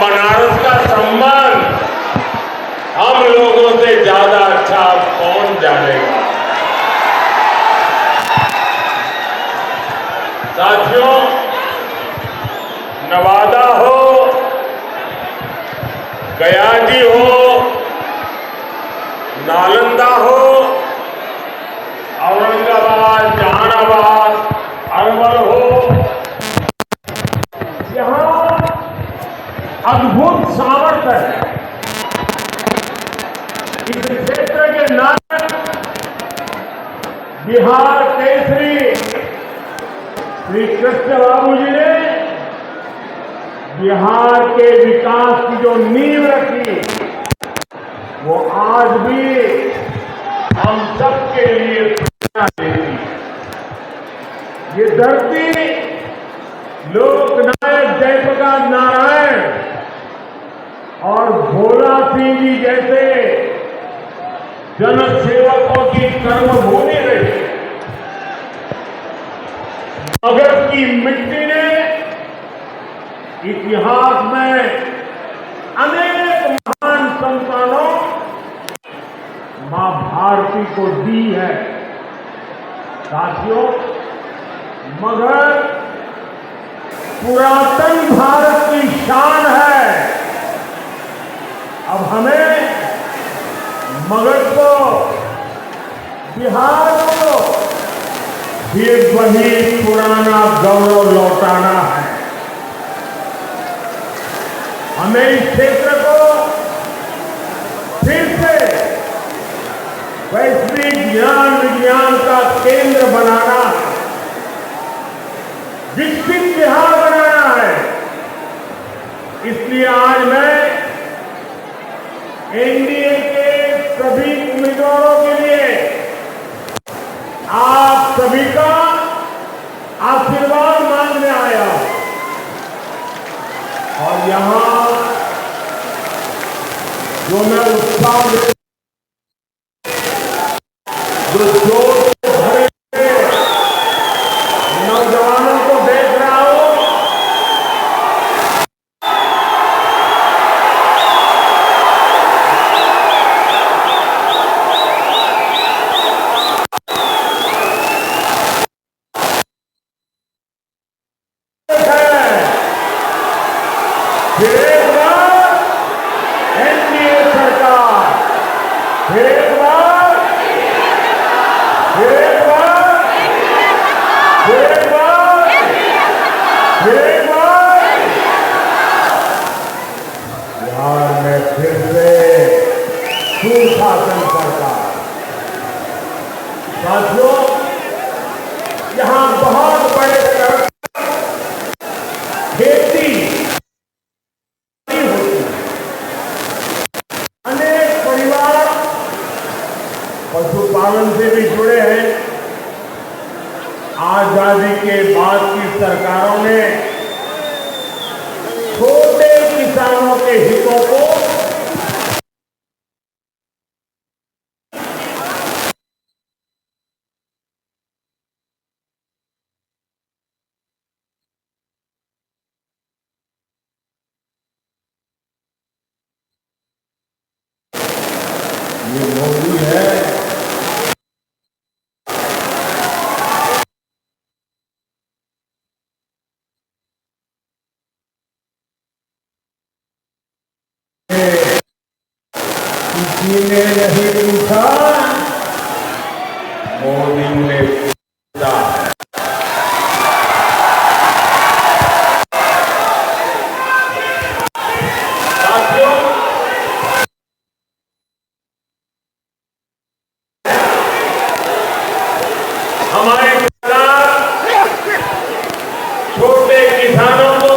बनारस का संबंध हम लोगों से ज्यादा अच्छा कौन जानेगा। साथियों, नवादा हो, गयाजी हो, नालंदा हो, औरंगाबाद, जहानाबाद, अलवर हो, यहां अद्भुत सामर्थ्य है। इस क्षेत्र के नायक बिहार केसरी श्री कृष्ण बाबू जी ने बिहार के विकास की जो नींव रखी, वो आज भी हम सबके लिए प्रेरणा देती। ये धरती लोकनायक जयप्रकाश नारायण और भोला सिंह जी जैसे जनसेवकों की कर्मभूमि रही। मगध की मिट्टी ने इतिहास में अनेक महान संतानों मां भारती को दी है। साथियों, मगध पुरातन भारत की शान है। अब हमें मगध को, बिहार को फिर वही पुराना गौरव लौटाना है। हमें इस क्षेत्र को फिर से वैश्विक ज्ञान विज्ञान का केंद्र बनाना है, विकसित बिहार बनाना है। इसलिए आज मैं एनडीए के सभी उम्मीदवारों के लिए आप सभी का आशीर्वाद मांगने आया और यहां जो मैं उत्साह जो जोश भरे नौजवानों को देख रहा हूं, फिर एक बार एनडीए सरकार, फिर एक बार, फिर एक बार, फिर एक बार, फिर एक बार बिहार में फिर से सुशासन सरकार। साथियों, यहां बहुत बड़े स्तर खेती पशुपालन से भी जुड़े हैं। आजादी के बाद की सरकारों ने छोटे किसानों के हितों को ये मोदी है। किसी ने नहीं पूछा, मोदी ने पूछा। साथियों, हमारी सरकार छोटे किसानों को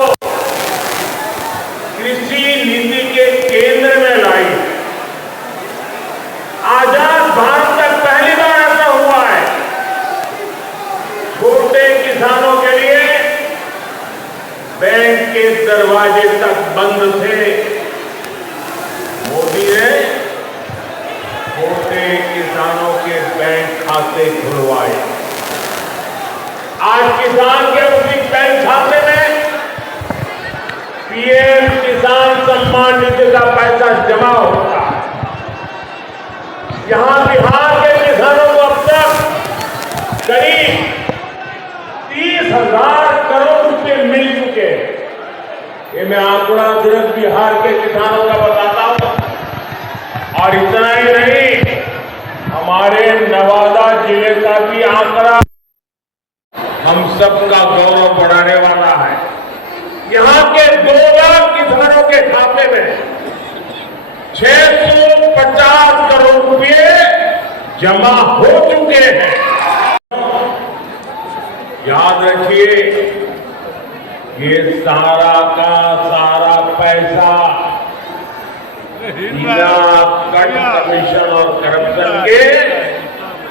कृषि नीति के केंद्र में लाई। आजाद भारत में पहली बार ऐसा हुआ है। छोटे किसानों के लिए बैंक के दरवाजे तक बंद थे। मोदी ने छोटे किसानों के बैंक खाते खुलवाए। आज किसान के उसी बैंक खाते में पीएम किसान सम्मान निधि का पैसा जमा होता है। यहां बिहार के किसानों को अब तक करीब 30,000 करोड़ रुपए मिल चुके हैं। ये मैं आंकड़ा सिर्फ बिहार के किसानों का बताता हूं। और इतना ही नहीं, हमारे नवादा जिले का भी आंकड़ा हम सबका गौरव बढ़ाने वाला है। यहां के 2 लाख किसानों के खाते में 650 करोड़ रुपए जमा हो चुके हैं। याद रखिए, ये सारा का सारा पैसा बिना कट कमीशन और करप्शन के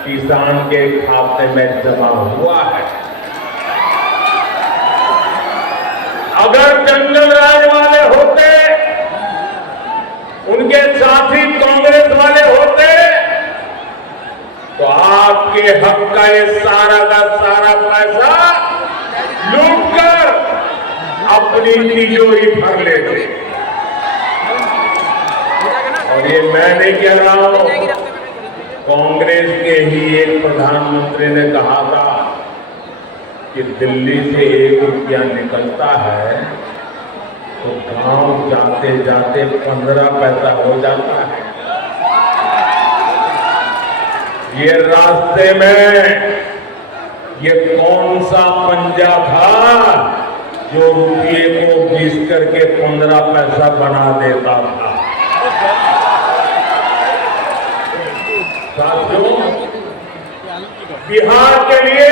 किसान के खाते में जमा हुआ है। अगर जंगल राज वाले होते, उनके साथी कांग्रेस वाले होते, तो आपके हक का ये सारा का सारा पैसा लूटकर अपनी तिजोरी भर लेते। और ये मैं नहीं कह रहा हूं, कांग्रेस के ही एक प्रधानमंत्री ने कहा था कि दिल्ली से 1 रुपया निकलता है तो गांव जाते जाते 15 पैसा हो जाता है। ये रास्ते में ये कौन सा पंजा था जो रुपये को घिस करके 15 पैसा बना देता था? साथियों, बिहार के लिए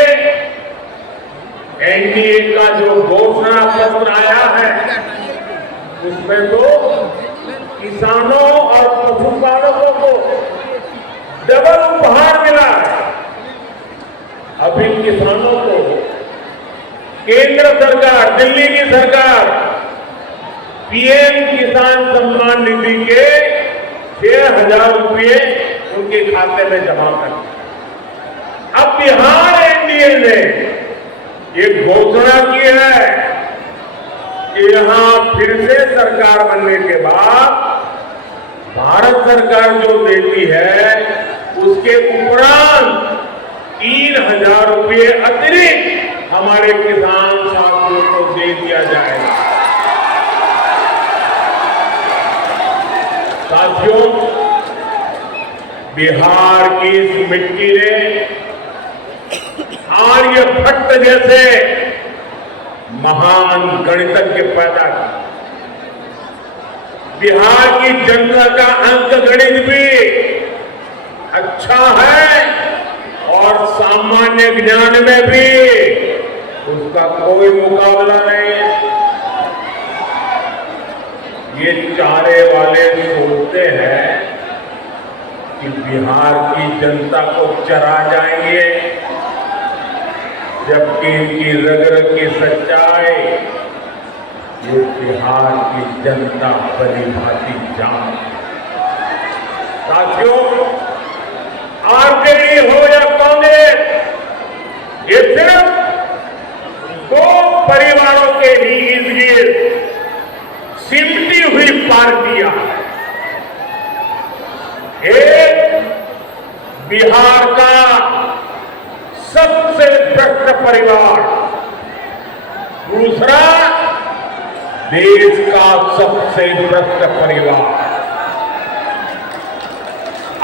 एनडीए का जो घोषणा पत्र आया है, उसमें तो किसानों और पशुपालकों को डबल उपहार मिला है। अभी किसानों को केंद्र सरकार, दिल्ली की सरकार पीएम किसान सम्मान निधि के 6,000 रुपये उनके खाते में जमा कर। अब बिहार एनडीए ने ये घोषणा की है कि यहां फिर से सरकार बनने के बाद भारत सरकार जो देती है उसके उपरांत 3,000 रुपये अतिरिक्त हमारे किसान साथियों को दे दिया जाएगा। साथियों, बिहार की इस मिट्टी ने आर्यभट्ट जैसे महान गणितज्ञ पैदा किए। बिहार की जनता का अंक गणित भी अच्छा है और सामान्य ज्ञान में भी उसका कोई मुकाबला नहीं है। ये चारे वाले सोचते हैं कि बिहार की जनता को चरा जाएंगे, जबकि इनकी रग रग की सच्चाई ये बिहार की जनता भली भांति जान। साथियों, आरजेडी हो या कांग्रेस, ये सिर्फ 2 परिवारों के ही इर्द गिर्द सिमटी हुई पार्टियां हैं। एक बिहार का सबसे भ्रष्ट परिवार, दूसरा देश का सबसे भ्रष्ट परिवार।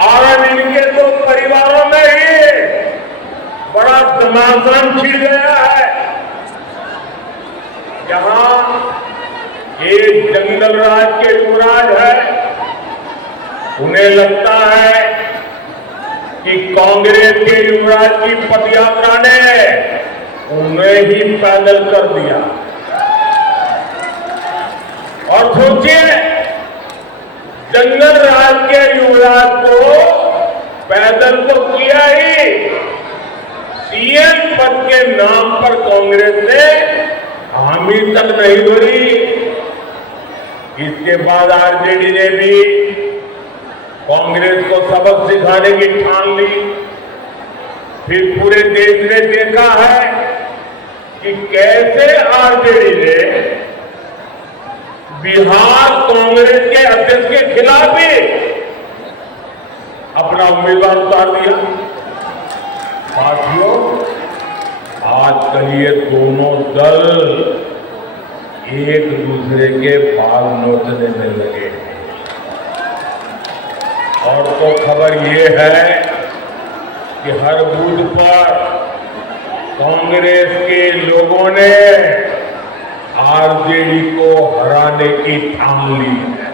और इनके 2 परिवारों में ही बड़ा घमासान छिड़ गया है। यहां एक जंगल राज के युवराज है, उन्हें लगता है कि कांग्रेस के युवराज की पदयात्रा ने उन्हें ही पैदल कर दिया। और सोचिए, जंगल राज के युवराज को पैदल तो किया ही, सीएम पद के नाम पर कांग्रेस ने हामी तक नहीं भरी। इसके बाद आरजेडी ने भी कांग्रेस को सबक सिखाने की ठान ली। फिर पूरे देश ने देखा है कि कैसे आरजेडी ने बिहार कांग्रेस के अध्यक्ष के खिलाफ भी अपना उम्मीदवार उतार दिया। साथियों, आजकल ये दोनों दल एक दूसरे के बाल नोचने में लगे हैं। और तो खबर ये है कि हर बूथ पर कांग्रेस के लोगों ने आरजेडी को हराने की ठान ली है।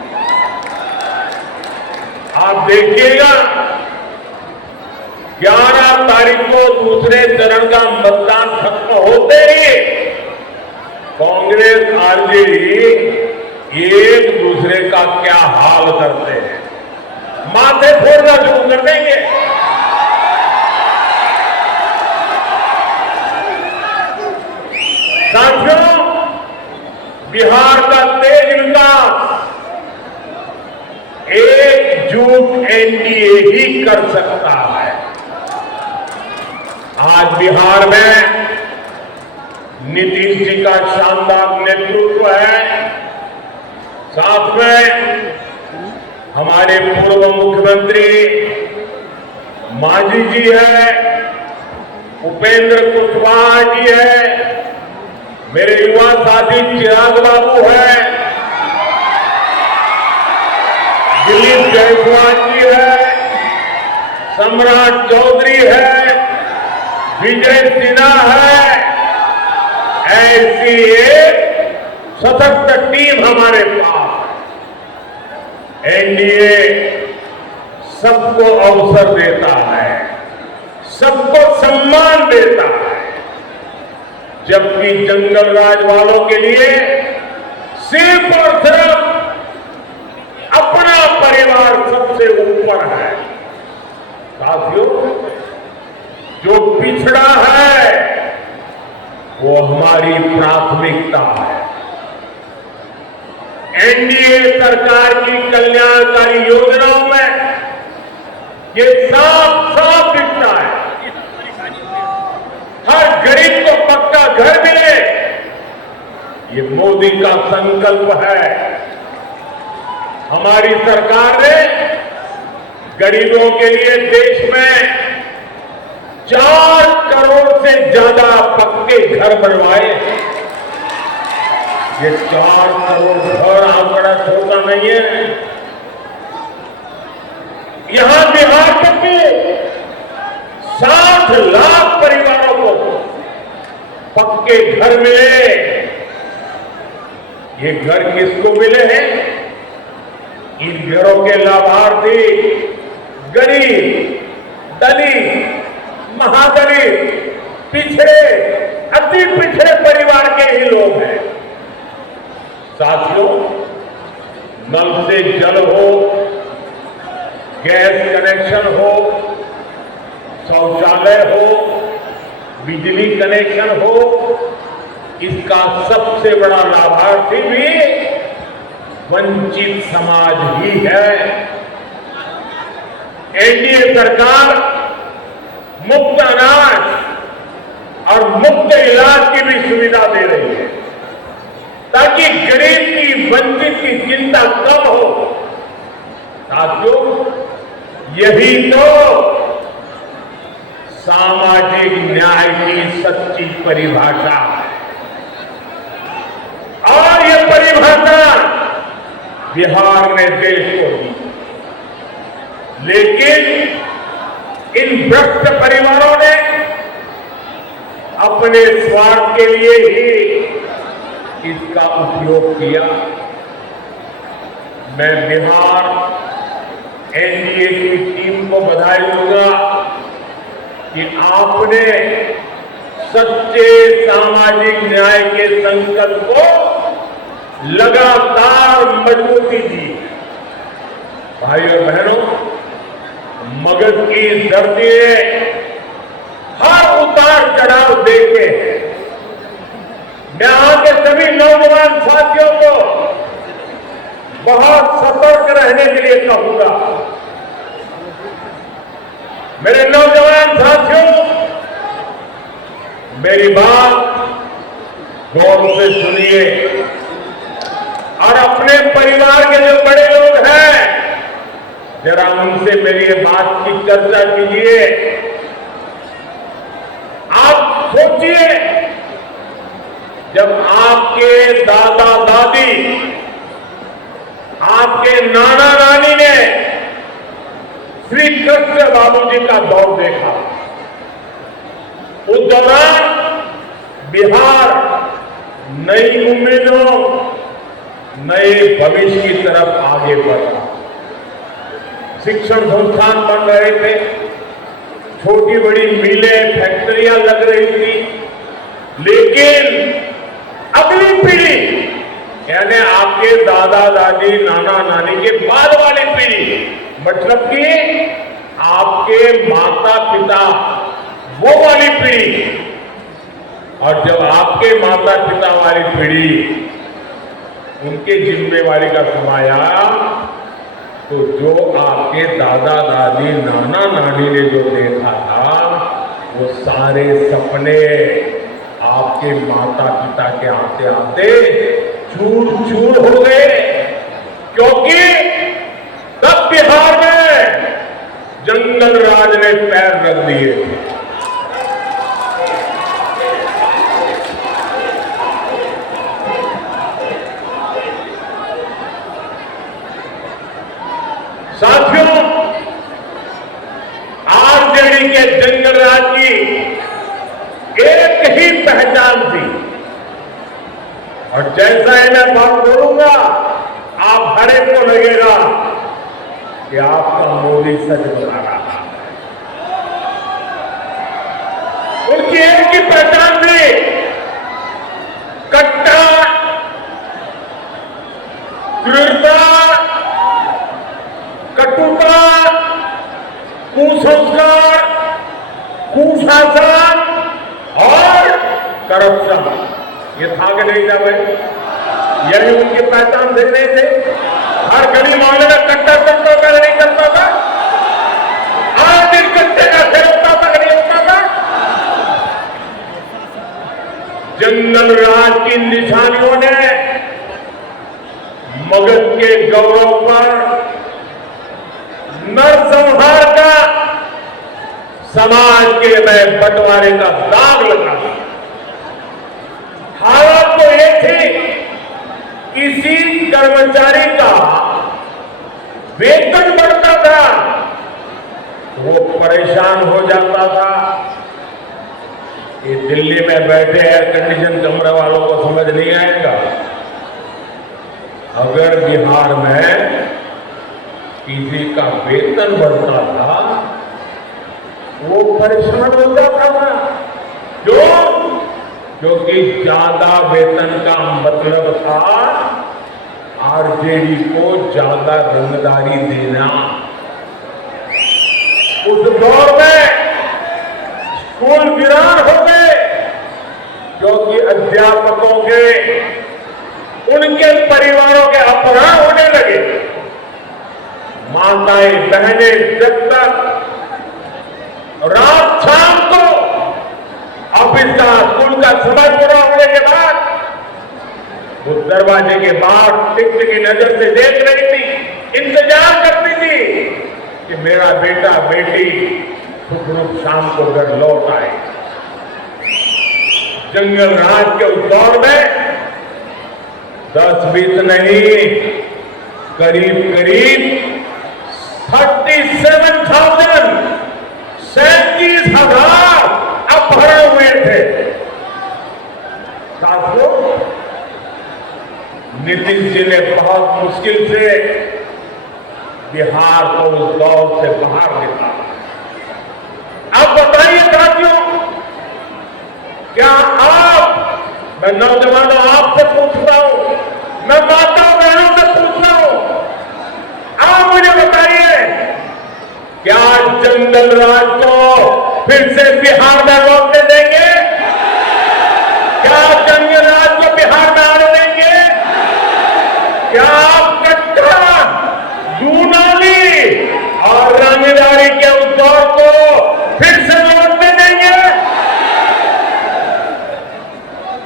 आप देखिएगा 11 तारीख को दूसरे चरण का मतदान खत्म होते ही कांग्रेस आरजेडी एक दूसरे का क्या हाल करते हैं, माथे फोड़ना शुरू कर देंगे। साथियों, बिहार का तेज विकास एकजुट एनडीए ही कर सकता है। आज बिहार में नीतीश जी का शानदार नेतृत्व है, साथ में हमारे पूर्व मुख्यमंत्री मांझी जी है, उपेंद्र कुशवाहा जी है, मेरे युवा साथी चिराग बाबू है, दिलीप जायसवाल जी है, सम्राट चौधरी है, विजय सिन्हा है। ऐसी एक सशक्त टीम हमारे पास। एनडीए सबको अवसर देता है, सबको सम्मान देता है, जबकि जंगल राज वालों के लिए सिर्फ और सिर्फ अपना परिवार सबसे ऊपर है। साथियों, जो पिछड़ा है वो हमारी प्राथमिकता है। एनडीए सरकार की कल्याणकारी योजनाओं में ये साफ साफ दिखता है। हर गरीब को पक्का घर मिले, ये मोदी का संकल्प है। हमारी सरकार ने गरीबों के लिए देश में 4 करोड़ से ज्यादा पक्के घर बनवाए। ये 4 करोड़ घर आंकड़ा छोटा नहीं है। यहां बिहार तक के 60 लाख परिवारों को पक्के घर मिले। ये घर किसको मिले हैं? इन घरों के लाभार्थी गरीब, दलित, महादलित, पिछड़े, अति पिछड़े परिवार के ही लोग हैं। साथियों, नल से जल हो, गैस कनेक्शन हो, शौचालय हो, बिजली कनेक्शन हो, इसका सबसे बड़ा लाभार्थी भी वंचित समाज ही है। एनडीए सरकार मुफ्त अनाज और मुफ्त इलाज की भी सुविधा दे रही है, ताकि गरीब की, वंचित की चिंता कम हो। साथियों, यही तो सामाजिक न्याय की सच्ची परिभाषा है। और ये परिभाषा बिहार ने देश को दी, लेकिन इन भ्रष्ट परिवारों ने अपने स्वार्थ के लिए ही इसका उपयोग किया। मैं बिहार एनडीए की टीम को बधाई दूंगा कि आपने सच्चे सामाजिक न्याय के संकल्प को लगातार मजबूती दी। भाई और बहनों, मगध की धरती ने हर उतार चढ़ाव देखे हैं। मैं यहाँ के सभी नौजवान साथियों को बहुत सतर्क रहने के लिए कहूंगा। मेरे नौजवान साथियों, मेरी बात गौर से सुनिए और और अपने परिवार के जो बड़े लोग हैं, जरा उनसे मेरी ये बात की चर्चा कीजिए। आप सोचिए, जब आपके दादा दादी, आपके नाना नानी ने श्री कृष्ण बाबू जी का दौर देखा, उस दौरान बिहार नई उम्मीदों, नए भविष्य की तरफ आगे बढ़ा। शिक्षण संस्थान बन रहे थे, छोटी बड़ी मिलें, फैक्ट्रियां लग रही थी, लेकिन अगली पीढ़ी यानी आपके दादा दादी, नाना नानी के बाद वाली पीढ़ी, मतलब कि आपके माता पिता, वो वाली पीढ़ी, और जब आपके माता पिता वाली पीढ़ी उनके जिम्मेवारी का समय आया, तो जो आपके दादा दादी, नाना नानी ने जो देखा था, वो सारे सपने आपके माता पिता के आते आते चूर चूर हो गए। क्योंकि तब बिहार में जंगल राज ने पैर रख दिए थे। साथियों, आरजेडी के जंगल राज की एक ही पहचान थी, और जैसा ही मैं बात बोलूंगा, आप हर एक को लगेगा कि आपका मोदी सच बता रहा है। उनकी एक ही पहचान थी, कट्टा, क्रूरता, कटुता, कुसंस्कार, कुशासन और करप्शन। ये था कि नहीं था भाई? यही उनकी पहचान दे रहे थे। हर गली मोहल्ले में कट्टा चलता था, नहीं चलता था? आज दिन कट्टे का खेल होता था कि नहीं होता था? जंगल राज की निशानियों ने मगध के गौरव पर नरसंहार का, समाज के में बंटवारे का दाग लगा दिया। हालत तो ये थी, किसी कर्मचारी का वेतन बढ़ता था तो वो परेशान हो जाता था। ये दिल्ली में बैठे एयर कंडीशन कमरे वालों को समझ नहीं आएगा। अगर बिहार में किसी का वेतन बढ़ता था, वो परेशान हो जाता था। क्यों? क्योंकि ज्यादा वेतन का मतलब था आरजेडी को ज्यादा रंगदारी देना। उस दौर में स्कूल वीरान हो गए, क्योंकि अध्यापकों के, उनके परिवारों के अपहरण होने लगे। माताएं बहनें जब तक रात शाम को ऑफिस का, स्कूल का समय पूरा होने के बाद वो दरवाजे के बाहर टिकट की नजर से देख रही थी, इंतजार करती थी कि मेरा बेटा बेटी सुखरूप शाम को घर लौट आए। जंगल राज के उस दौर में 10-20 नहीं, करीब करीब 37,000 अपहरण हुए थे। साथियों, नीतीश जी ने बहुत मुश्किल से बिहार को उस दौर से बाहर निकाला। अब बताइए साथियों, क्या आप, मैं नौजवानों आपसे पूछता हूं, मैं माताओं बहनों से पूछता हूं, आप मुझे बताइए, क्या जंगल राज को फिर से बिहार में लौटने देंगे? क्या जंगल राज को बिहार में आने देंगे? क्या आप कट्टा, दूनाली और रंगदारी के उस दौर को फिर से लौटने देंगे?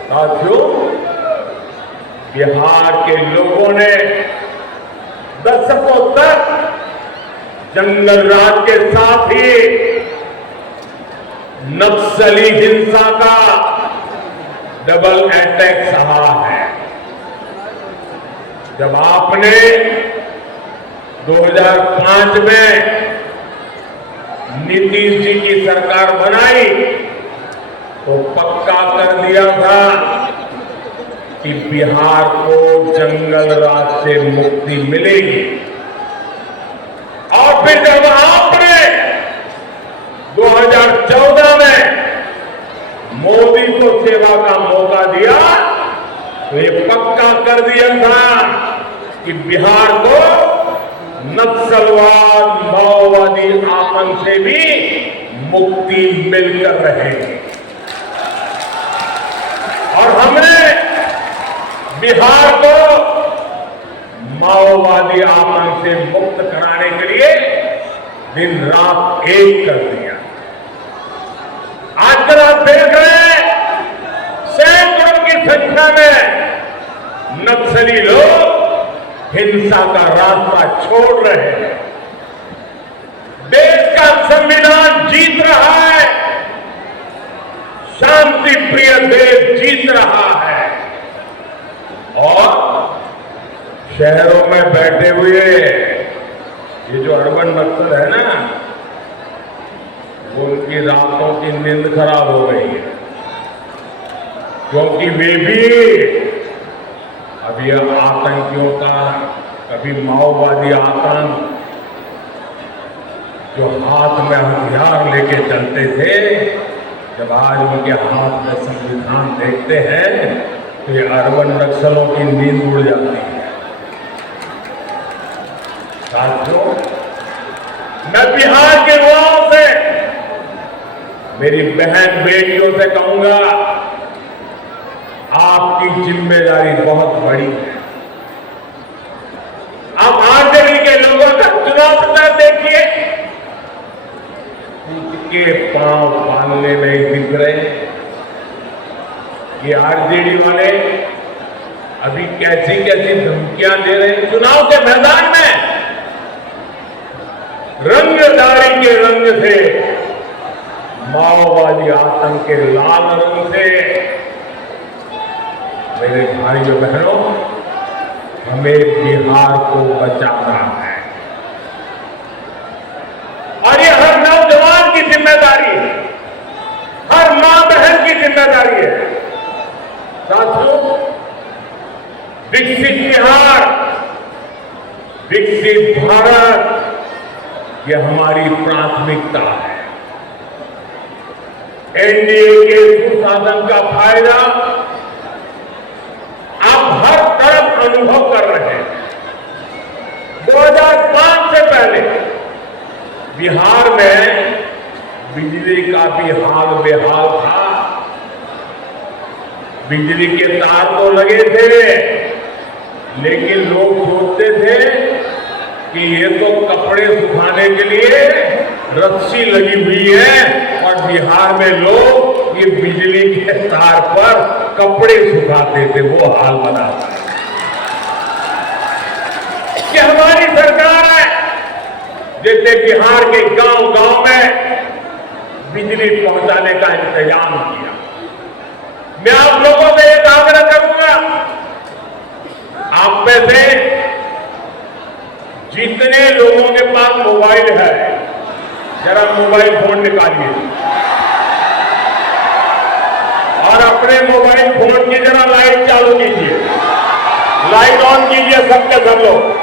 साथियों, बिहार के लोगों ने दशकों तक जंगल राज के साथ ही नक्सली हिंसा का डबल अटैक सहा है। जब आपने 2005 में नीतीश जी की सरकार बनाई तो पक्का कर दिया था कि बिहार को जंगल राज से मुक्ति मिलेगी। और फिर जब आपने 2014 में मोदी को सेवा का मौका दिया तो ये पक्का कर दिया था कि बिहार को नक्सलवाद माओवादी आपन से भी मुक्ति मिलकर रहेगी। और हमने बिहार को माओवादी आपन से मुक्त कराने के लिए दिन रात एक कर दिया। आजकल आप देख रहे हैं सैकड़ों की संख्या में नक्सली लोग हिंसा का रास्ता छोड़ रहे हैं। देश का संविधान जीत रहा है, शांति प्रिय देश जीत रहा है। और शहरों में बैठे हुए ये जो अर्बन नक्सल है ना, वो उनकी रातों की नींद खराब हो गई है, क्योंकि वे भी अब ये आतंकियों का, कभी माओवादी आतंक जो हाथ में हथियार लेके चलते थे, जब आज उनके हाथ में संविधान देखते हैं तो ये अर्बन नक्सलों की नींद उड़ जाती है। साथियों, मैं बिहार के युवाओं से, मेरी बहन बेटियों से कहूंगा, आपकी जिम्मेदारी बहुत बड़ी है। आप आरजेडी के लोगों का चुनाव प्रचार देखिए, उनके पांव पालने नहीं दिख रहे। ये आरजेडी वाले अभी कैसी कैसी धमकियां दे रहे हैं। चुनाव के मैदान में रंगदारी के रंग से, माओवादी आतंक के लाल रंग से, मेरे भाइयों बहनों, हमें बिहार को बचाना है। और ये हर नौजवान की जिम्मेदारी है, हर मां बहन की जिम्मेदारी है। साथियों, विकसित बिहार, विकसित भारत, ये हमारी प्राथमिकता है। एनडीए के सुशासन का फायदा आप हर तरफ अनुभव कर रहे हैं। 2005 से पहले बिहार में बिजली का भी हाल बेहाल था। बिजली के तार तो लगे थे, लेकिन लोग सोचते थे कि ये तो कपड़े सुखाने के लिए रस्सी लगी हुई है, और बिहार में लोग ये बिजली के तार पर कपड़े सुखाते थे। वो हाल बना कि हमारी सरकार है जिसने बिहार के गांव-गांव में बिजली पहुंचाने का इंतजाम किया। मैं आप लोगों से एक आग्रह करूंगा, आप में से जितने लोगों के पास मोबाइल है, जरा मोबाइल फोन निकालिए और अपने मोबाइल फोन की जरा लाइट चालू कीजिए, लाइट ऑन कीजिए। सबके सब लोग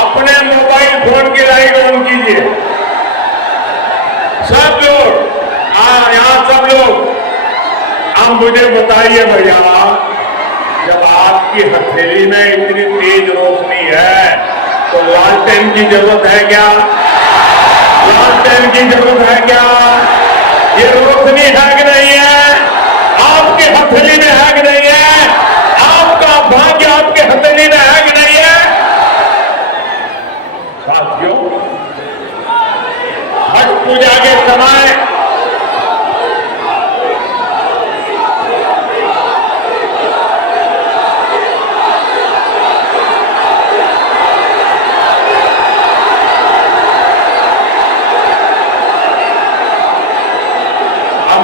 अपने मोबाइल फोन की लाइट ऑन कीजिए। सब लोग, यहां सब लोग, अब मुझे बताइए भैया, जब आपकी हथेली में इतनी तेज रोशनी है तो लालटेन की जरूरत है क्या? लालटेन की जरूरत है क्या? ये रोशनी है कि नहीं है? आपके हथेली में है कि नहीं है? आपका भाग्य आपके हथेली में है कि नहीं है? साथियों, छठ पूजा के समय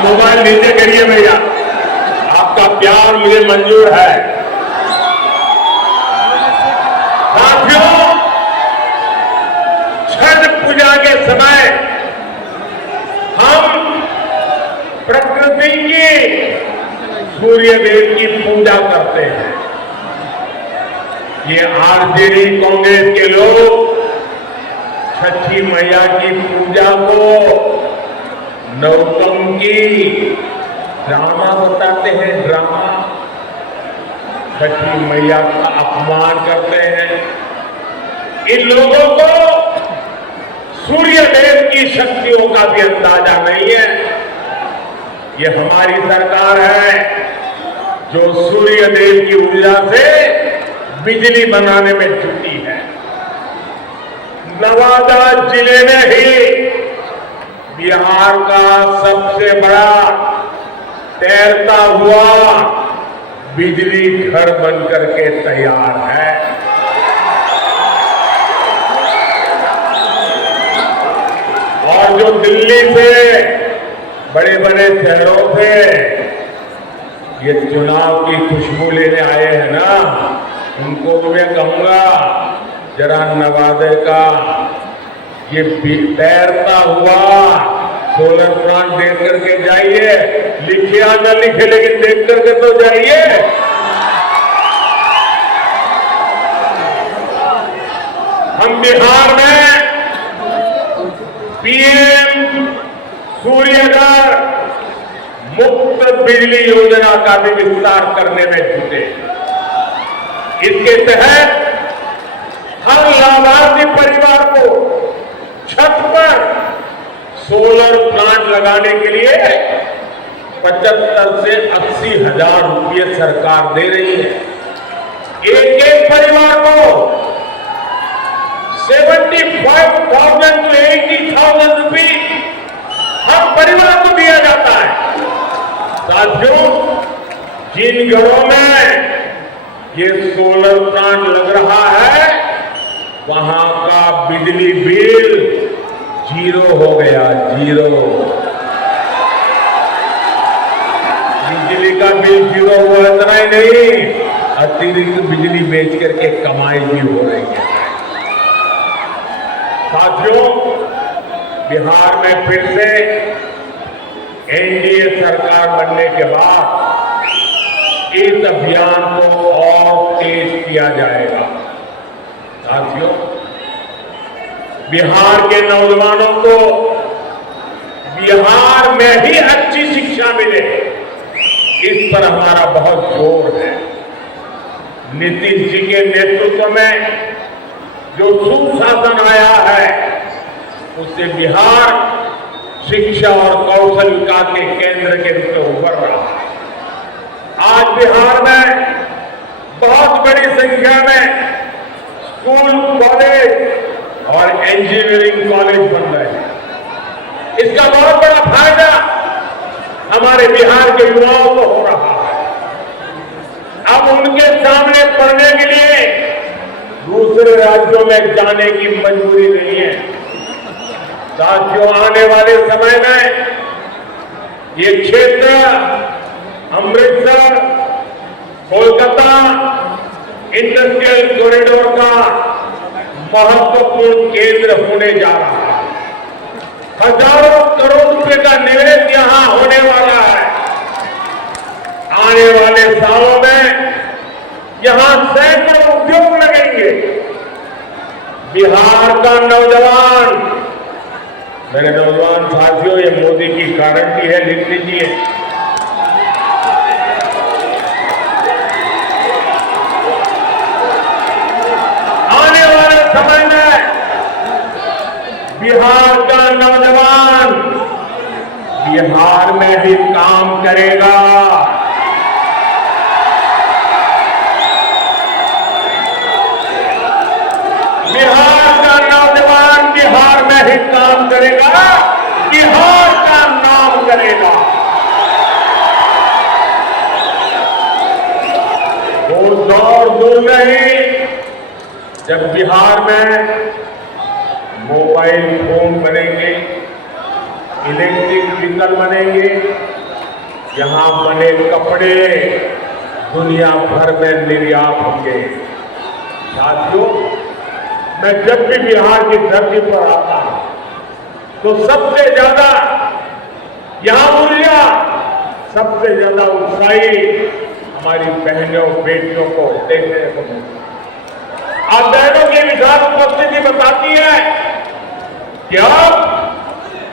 मोबाइल नीचे करिए भैया, आपका प्यार मुझे मंजूर है। साथियों, छठ पूजा के समय हम प्रकृति की, सूर्य देव की पूजा करते हैं। ये आरजेडी कांग्रेस के लोग छठी मैया की पूजा को नौटंकी, ड्रामा बताते हैं, ड्रामा। छठी मैया का अपमान करते हैं। इन लोगों को सूर्य देव की शक्तियों का भी अंदाजा नहीं है। ये हमारी सरकार है जो सूर्य देव की ऊर्जा से बिजली बनाने में जुटी है। नवादा जिले में ही बिहार का सबसे बड़ा तैरता हुआ बिजली घर बनकर के तैयार है। और जो दिल्ली से, बड़े बड़े शहरों से ये चुनाव की खुशबू लेने आए हैं ना, उनको तो मैं कहूंगा जरा नवादा का ये तैरता हुआ सोलर प्लांट देख करके जाइए। लिखे या न लिखे, लेकिन देख करके तो जाइए। हम बिहार में पीएम सूर्यघर मुफ्त बिजली योजना का भी विस्तार करने में जुटे। इसके तहत हर लाभार्थी परिवार को छत पर सोलर प्लांट लगाने के लिए 75 से 80 हजार रुपये सरकार दे रही है। एक एक परिवार को 75,000 to 80,000 रुपये हर परिवार को दिया जाता है। साथियों, जिन घरों में ये सोलर प्लांट लग रहा है, वहां का बिजली बिल 0 हो गया, 0। बिजली का बिल 0 हुआ, इतना ही नहीं, अतिरिक्त बिजली बेच करके कमाई भी हो रही है। साथियों, बिहार में फिर से एनडीए सरकार बनने के बाद इस अभियान को और तेज किया जाएगा। साथियों, बिहार के नौजवानों को बिहार में ही अच्छी शिक्षा मिले, इस पर हमारा बहुत जोर है। नीतीश जी के नेतृत्व में जो सुशासन आया है, उससे बिहार शिक्षा और कौशल विकास के केंद्र के रूप में उभर रहा है। आज बिहार में बहुत बड़ी संख्या में स्कूल, कॉलेज और इंजीनियरिंग कॉलेज बन रहे हैं। इसका बहुत बड़ा फायदा हमारे बिहार के युवाओं को हो रहा है। अब उनके सामने पढ़ने के लिए दूसरे राज्यों में जाने की मजबूरी नहीं है। साथियों, आने वाले समय में ये क्षेत्र अमृतसर, कोलकाता इंडस्ट्रियल कॉरिडोर का महत्वपूर्ण केंद्र होने जा रहा है। हजारों करोड़ रुपए का निवेश यहां होने वाला है। आने वाले सालों में यहां सैकड़ों उद्योग लगेंगे। बिहार का नौजवान, मेरे नौजवान साथियों, ये मोदी की गारंटी है, लिख लीजिए। आने वाले समय में बिहार का नौजवान बिहार में भी काम करेगा। बिहार का नौजवान बिहार में ही काम करेगा, बिहार का नाम करेगा। वो दौर दूर नहीं जब बिहार में मोबाइल फोन बनेंगे, इलेक्ट्रिक व्हीकल बनेंगे, यहां बने कपड़े दुनिया भर में निर्यात होंगे। साथियों, मैं जब भी बिहार की धरती पर आता हूं तो सबसे ज्यादा यहां ऊर्जा, सबसे ज्यादा उत्साही हमारी बहनों बेटियों को देखने को मिलता है। आप बहनों की विशाल उपस्थिति बताती है कि अब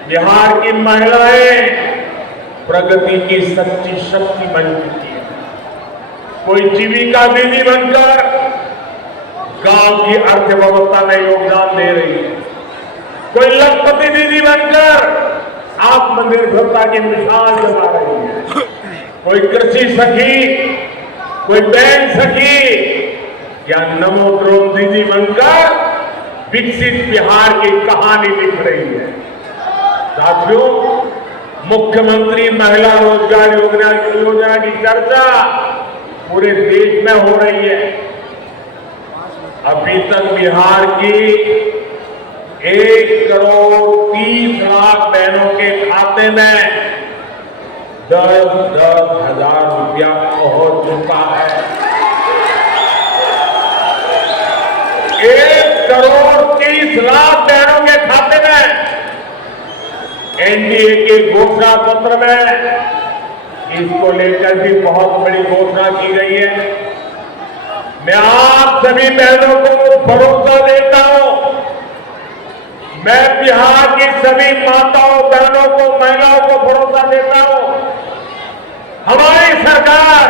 बिहार की महिलाएं प्रगति की सच्ची शक्ति बन चुकी है। कोई जीविका दीदी बनकर गांव की अर्थव्यवस्था में योगदान दे रही है, कोई लखपति दीदी बनकर आत्मनिर्भरता की मिसाल जमा रही है, कोई कृषि सखी, कोई बैंक सखी या नमो ड्रोन दीदी बनकर विकसित बिहार की कहानी लिख रही है। साथियों, मुख्यमंत्री महिला रोजगार योजना की चर्चा पूरे देश में हो रही है। अभी तक बिहार की 1 करोड़ 30 लाख बहनों के खाते में 10-10 हजार रुपया पहुंच चुका है। 1 करोड़ 30 लाख बहनों के खाते में एनडीए के घोषणा पत्र में इसको लेकर भी बहुत बड़ी घोषणा की गई है। मैं आप सभी बहनों को भरोसा देता हूं, मैं बिहार की सभी माताओं बहनों को, महिलाओं को भरोसा देता हूं, हमारी सरकार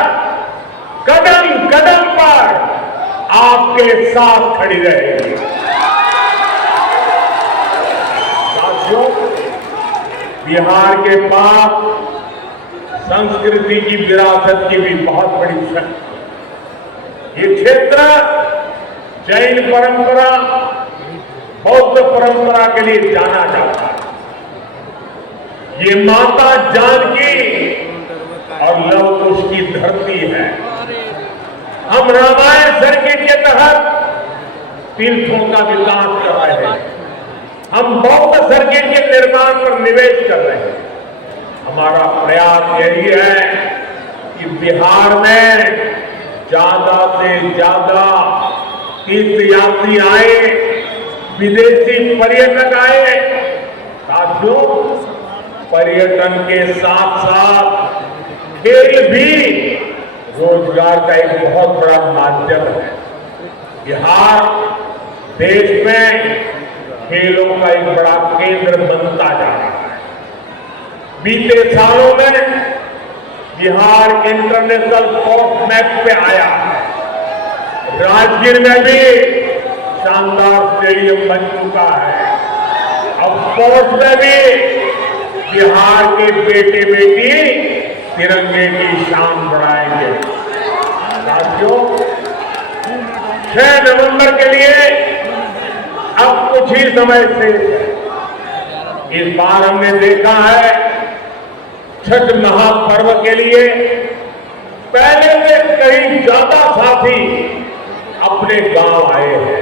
कदम कदम पर आपके साथ खड़ी रहेगी। साथियों, बिहार के पास संस्कृति की विरासत की भी बहुत बड़ी शक्ति। ये क्षेत्र जैन परंपरा, बौद्ध परंपरा के लिए जाना जाता है। ये माता जानकी और लव कुश की धरती है। हम रामायण सर्किट के तहत तीर्थों का विकास कर रहे हैं, हम बौद्ध सर्किट के निर्माण पर निवेश कर रहे हैं। हमारा प्रयास यही है कि बिहार में ज्यादा से ज्यादा तीर्थयात्री आए, विदेशी पर्यटक आए। साथियों, पर्यटन के साथ साथ खेल भी रोजगार का एक बहुत बड़ा माध्यम है। बिहार देश में खेलों का एक बड़ा केंद्र बनता जा रहा है। बीते सालों में बिहार इंटरनेशनल स्पोर्ट्स मैच पे आया है। राजगीर में भी शानदार स्टेडियम बन चुका है। अब स्पोर्ट्स में भी बिहार के बेटे बेटी तिरंगे की शान बढ़ाएंगे। साथियों, 6 नवंबर के लिए अब कुछ ही समय से इस बार हमने देखा है छठ महापर्व के लिए पहले से कहीं ज्यादा साथी अपने गांव आए हैं।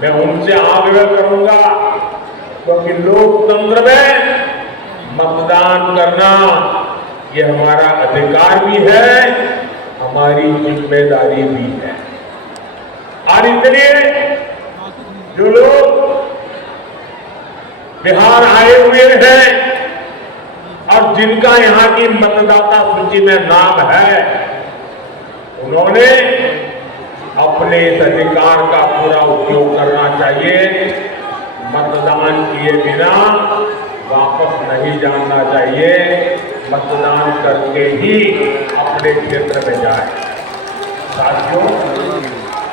मैं उनसे आग्रह करूंगा, क्योंकि लोकतंत्र में मतदान करना ये हमारा अधिकार भी है, हमारी जिम्मेदारी भी है। और इसलिए जो लोग बिहार आए हुए हैं और जिनका यहां की मतदाता सूची में नाम है, उन्होंने अपने इस अधिकार का पूरा उपयोग करना चाहिए। मतदान किए बिना वापस नहीं जाना चाहिए। मतदान करके ही अपने क्षेत्र में जाए। साथियों,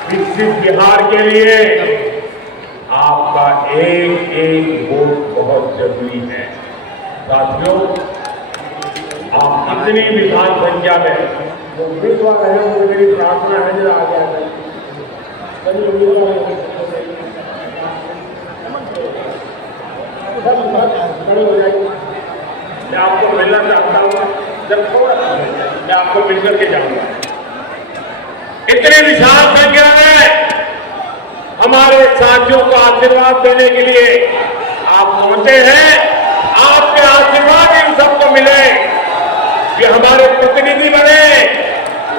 विकसित बिहार के लिए आपका एक एक वोट बहुत जरूरी है। साथियों, आप कितनी विशाल संख्या में उम्मीदवार रहे हो, मेरी प्रार्थना है जरा आ जाए। खड़े हो जाइए। मैं आपको मिलना चाहता हूँ, जब थोड़ा मैं आपको मिलकर के जाऊंगा। इतनी विशाल संख्या में हमारे साथियों को आशीर्वाद देने के लिए आप पहुंचे हैं। आपके आशीर्वाद इन सबको मिले। कि हमारे प्रतिनिधि बने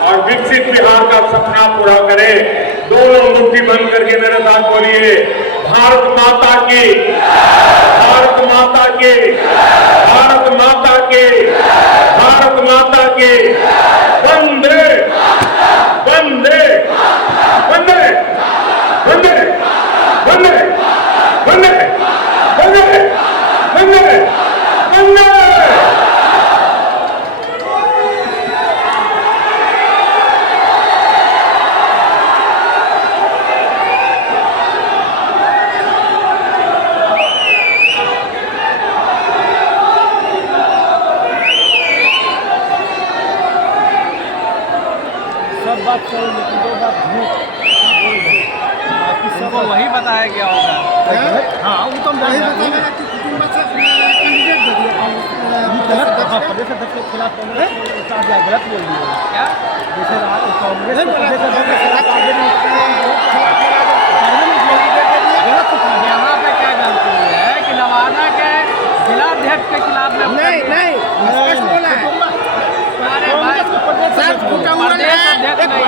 और विकसित बिहार का सपना पूरा करें। दोनों मुट्ठी बंद करके मेरे साथ बोलिए, भारत माता की, भारत माता की, भारत माता की, भारत माता की, वंदे वंदे वंदे वंदे वंदे वंदे वंदे वंदे वंदे। सब बात सही, लेकिन दो बात झूठ। बाकी सबको वही बताया गया होगा। हाँ, वो तो वही बताया कि कुटुंब से कैंडिडेट दे दिया गलत। हाँ, प्रदेश अध्यक्ष के खिलाफ कांग्रेस गलत बोल दिया क्या? जैसे कांग्रेस यहाँ पे क्या गलती है कि नवादा के जिलाध्यक्ष के खिलाफ में नहीं स्पष्ट बोला है। प्रदेश अध्यक्ष नहीं